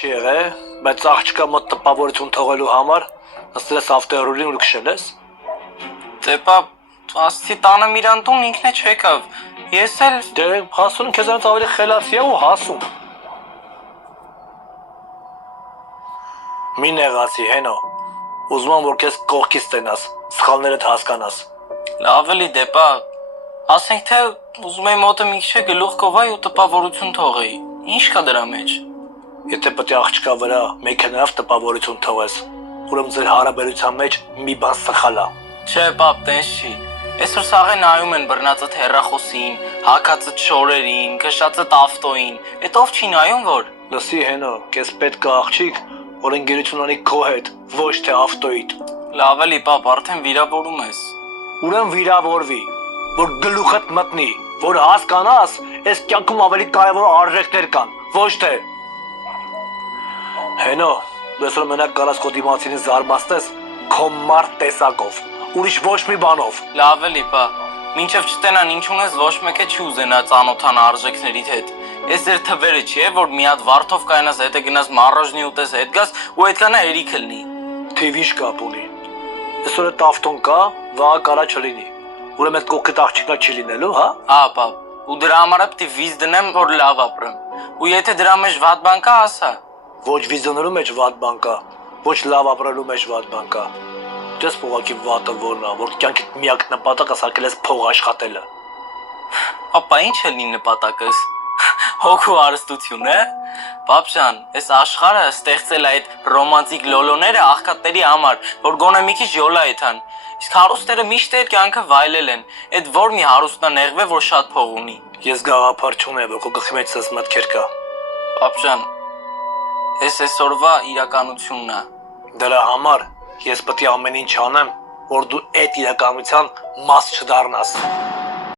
Չի եղե, բայց աղջկա մոտ տպավորություն թողելու համար նստել ես ավտոյորին ու քշել ես։ Դե պապ, աստի տանը իրան տուն ինքն է չեկավ։ Ես էլ Դե հասունը քեզանից ավելի խելացի է ու հասուն։ Մի նեղացի, հենո։ Ուզում եմ, որ քեզ կողքից տենաս, սխալներդ հասկանաս։ լավ էլի դե պա։ Ասենք թե ուզում եի մոտը մի քիչ գլուխ կովայի ու տպավորություն թողեի։ Ինչ կա դրա մեջ։ Եթե պետք է աղջկա վրա մեքենայով տպավորություն թողես, ուրեմն ձեր հարաբերության մեջ մի բան սխալ է։ Չէ պապ, տենց չի։ Այսօր սաղե նայում են բռնածդ հեռախոսին, հակածդ շորերին, քշածդ ավտոին։ Էդ ով չի նայում որ։ Լսի հենո, քեզ պետք է աղջիկ, որ ընկերություն անի քո հետ, ոչ թե ավտոյիդ։ Լավ էլի պապ, արդեն վիրավորում ես։ Ուրեմն վիրավորվի, որ գլուխդ մտնի, որ հասկանաս, այս կյանքում ավելի կարևոր արժեքներ կան, ոչ թե։ Հենո, այսօր մենակ կարաս քո դիմացինին զարմացնես քո մարդ տեսակով, ուրիշ ոչ մի բանով։ Լավ էլի պա։ Մինչև չտենան ինչ ունես ոչ մեկը չի ուզենա ծանոթան արժեքներիդ հետ։ Այս ձեր թվերը չի է, որ մի հատ վարդով կայանաս հետը գնաս մարոժնի ուտես հետ գաս ու այդքանը հերիք լինի։ Թիվ ինչ կապ ունի։ Այսօր այդ ավտոն կա, վաղը կարա չլինի։ Ուրեմն այդ կողքդ աղջիկա չի լինելու, հա։ Հա պապ։ Ու դրա համար պիտի վիզ դնեմ, որ լավ ապրեմ։ Ու եթե դրա մեջ վատ բան կա, ասա։ Ոչ վիզոնելու մեջ վատ բան կա, ոչ լավ ապրելու մեջ վատ բան կա։ Դες փողակի վատը որն է, որ կյանքիդ միակ նպատակը սարքել ես փող աշխատելը։ Ապա ինչ է լինի նպատակս։ Հոգու հարստություն է։ Պապ ջան, այս աշխարհը ստեղծել է այդ ռոմանտիկ լոլոները աղքատների համար, որ գոնե մի քիչ յոլա եթան։ Իսկ հարուստները միշտ այդ կյանքը վայելել են։ Այդ որ մի հարուստնա նեղվե, որ շատ փող ունի։ Ես գաղափար չունեմ, որ քո գլխի մեջ ցած մտքեր կա։ Պապ ջան, այսօրվա իրականությունն է։ Դրա համար ես պետք է ամեն ինչ անեմ, որ դու այդ իրականության մաս չդառնաս։